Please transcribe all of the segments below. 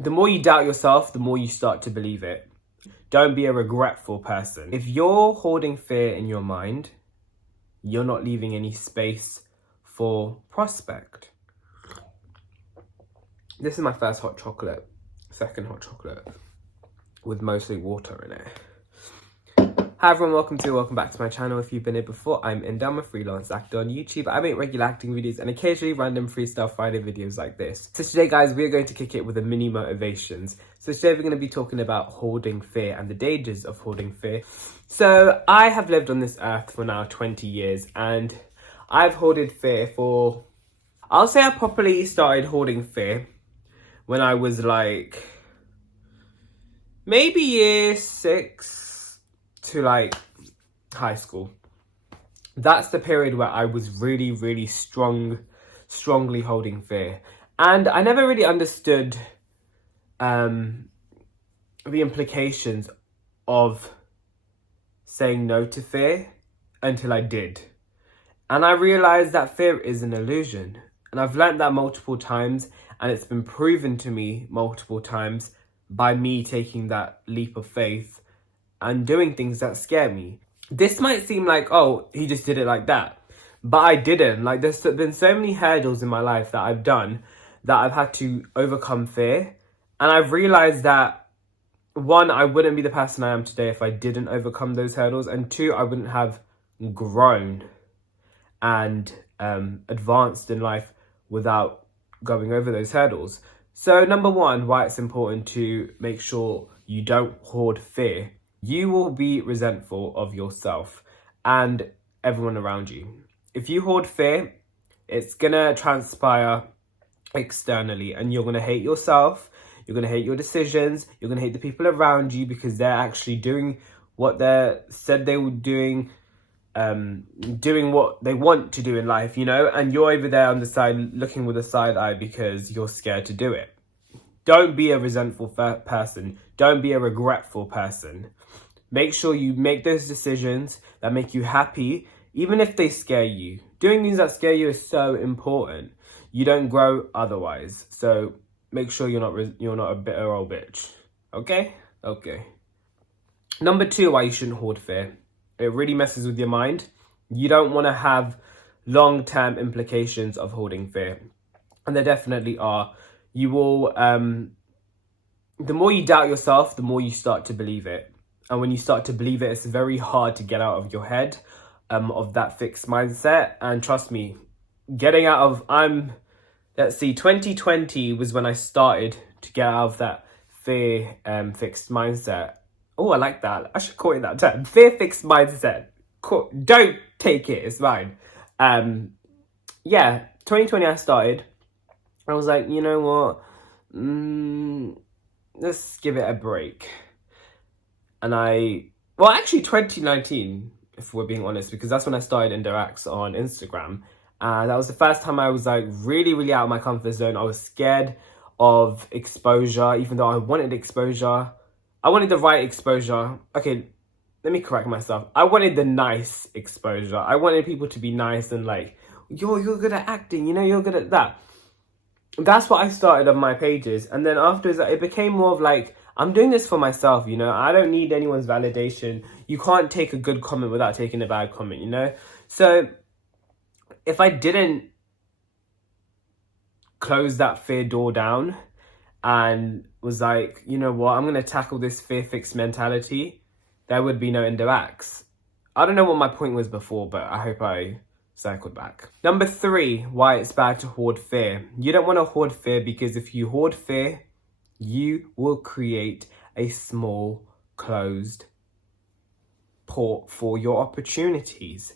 the more you doubt yourself, the more you start to believe it. Don't be a regretful person. If you're hoarding fear in your mind, you're not leaving any space for prospect. This is my first hot chocolate, second hot chocolate, with mostly water in it. Hi everyone, welcome back to my channel. If you've been here before, I'm Inda. I'm a freelance actor on YouTube. I make regular acting videos and occasionally random freestyle Friday videos like this. So today guys, we're going to kick it with a mini motivations. So today we're going to be talking about hoarding fear and the dangers of hoarding fear. So I have lived on this earth for now 20 years and I've hoarded fear for, I'll say I properly started hoarding fear when I was like maybe year 6 to like high school. That's the period where I was really strongly holding fear, and I never really understood the implications of saying no to fear until I did, and I realized that fear is an illusion. And I've learned that multiple times, and it's been proven to me multiple times by me taking that leap of faith and doing things that scare me. This might seem like, oh, he just did it like that. But I didn't. Like, there's been so many hurdles in my life that I've done that I've had to overcome fear. And I've realized that, one, I wouldn't be the person I am today if I didn't overcome those hurdles. And two, I wouldn't have grown and advanced in life without going over those hurdles. So number one, why it's important to make sure you don't hoard fear. You will be resentful of yourself and everyone around you. If you hoard fear, it's gonna transpire externally and you're gonna hate yourself, you're gonna hate your decisions, you're gonna hate the people around you because they're actually doing what they said they were doing what they want to do in life, you know, and you're over there on the side looking with a side eye because you're scared to do it. Don't be a resentful person. Don't be a regretful person. Make sure you make those decisions that make you happy, even if they scare you. Doing things that scare you is so important. You don't grow otherwise. So make sure you're not a bitter old bitch. Okay? Okay. Number two, why you shouldn't hoard fear. It really messes with your mind. You don't want to have long-term implications of hoarding fear. And there definitely are. You will, the more you doubt yourself, the more you start to believe it. And when you start to believe it, it's very hard to get out of your head of that fixed mindset. And trust me, getting out of, 2020 was when I started to get out of that fear fixed mindset. Oh, I like that. I should call it that term. Fear fixed mindset. Cool. Don't take it. It's fine. 2020 I started. I was like, you know what? Let's give it a break. And actually 2019, if we're being honest, because that's when I started Interacts on Instagram. And that was the first time I was like really out of my comfort zone. I was scared of exposure, even though I wanted exposure. I wanted the right exposure. Okay, let me correct myself. I wanted the nice exposure. I wanted people to be nice and like, you're good at acting, you know, you're good at that. That's what I started on my pages. And then afterwards, it became more of like, I'm doing this for myself, you know. I don't need anyone's validation. You can't take a good comment without taking a bad comment, you know. So if I didn't close that fear door down and was like, you know what, I'm going to tackle this fear fixed mentality, there would be no Interacts. I don't know what my point was before, but I hope I circled back. Number three, why it's bad to hoard fear. You don't want to hoard fear because if you hoard fear, you will create a small closed port for your opportunities.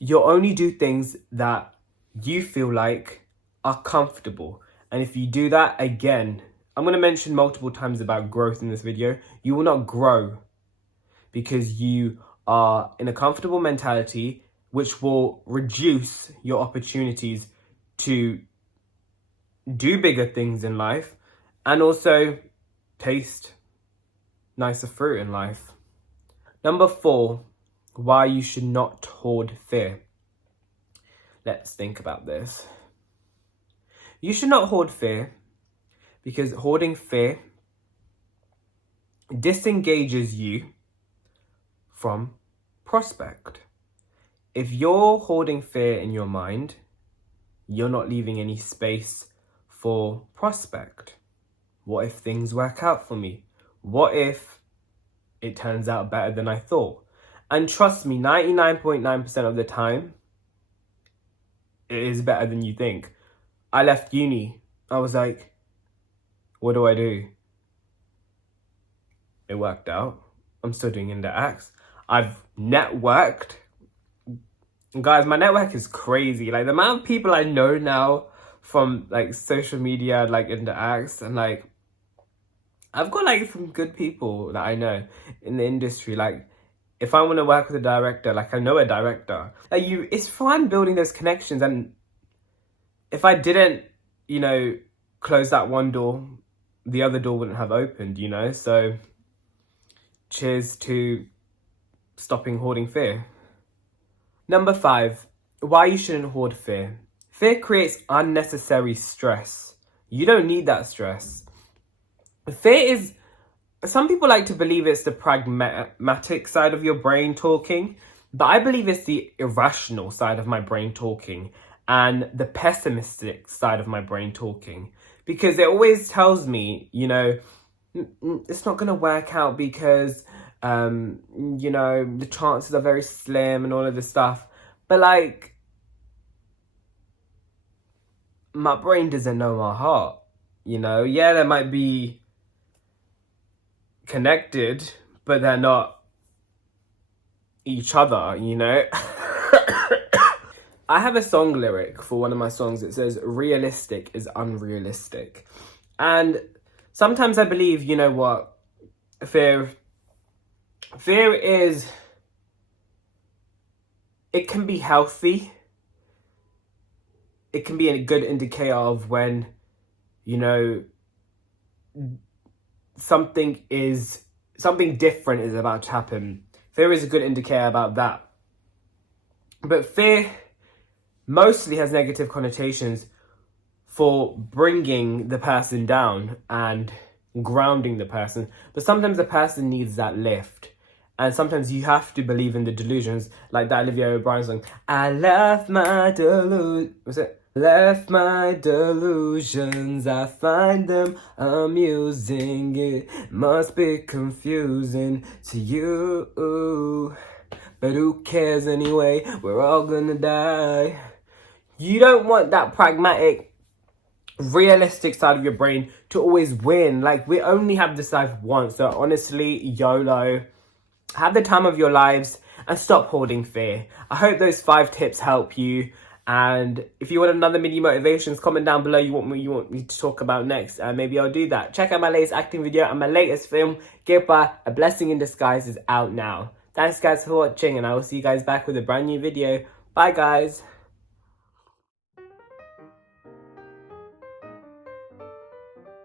You'll only do things that you feel like are comfortable. And if you do that, again, I'm going to mention multiple times about growth in this video. You will not grow because you are in a comfortable mentality, which will reduce your opportunities to do bigger things in life and also taste nicer fruit in life. Number four, why you should not hoard fear. Let's think about this. You should not hoard fear Because hoarding fear disengages you from prospect. If you're hoarding fear in your mind, you're not leaving any space for prospect. What if things work out for me? What if it turns out better than I thought? And trust me, 99.9% of the time, it is better than you think. I left uni. I was like, what do I do? It worked out. I'm still doing Inda Acts. I've networked. Guys, my network is crazy. Like, the amount of people I know now from, like, social media, like, Inda Acts, and, like, I've got, like, some good people that I know in the industry. Like, if I want to work with a director, like, I know a director. Like, it's fun building those connections. And if I didn't, you know, close that one door, the other door wouldn't have opened, you know? So, cheers to stopping hoarding fear. Number 5, why you shouldn't hoard fear. Fear creates unnecessary stress. You don't need that stress. Fear is, some people like to believe it's the pragmatic side of your brain talking, but I believe it's the irrational side of my brain talking and the pessimistic side of my brain talking. Because it always tells me, you know, it's not going to work out because, you know, the chances are very slim and all of this stuff. But, like, my brain doesn't know my heart, you know? Yeah, there might be connected, but they're not each other, you know? I have a song lyric for one of my songs. It says, realistic is unrealistic. And sometimes I believe, you know what, fear is, it can be healthy. It can be a good indicator of when, you know, something different is about to happen. Fear is a good indicator about that. But fear mostly has negative connotations for bringing the person down and grounding the person. But sometimes the person needs that lift. And sometimes you have to believe in the delusions, like that Olivia O'Brien song. I left my Left my delusions, I find them amusing. It must be confusing to you, but who cares anyway? We're all gonna die. You don't want that pragmatic, realistic side of your brain to always win. Like, we only have this life once, so honestly, YOLO. Have the time of your lives and stop hoarding fear. I hope those 5 tips help you. And if you want another mini motivations, comment down below you want me to talk about next, and maybe I'll do that. Check out my latest acting video and my latest film, Gippa, A Blessing in Disguise, is out now. Thanks guys for watching, and I will see you guys back with a brand new video. Bye guys.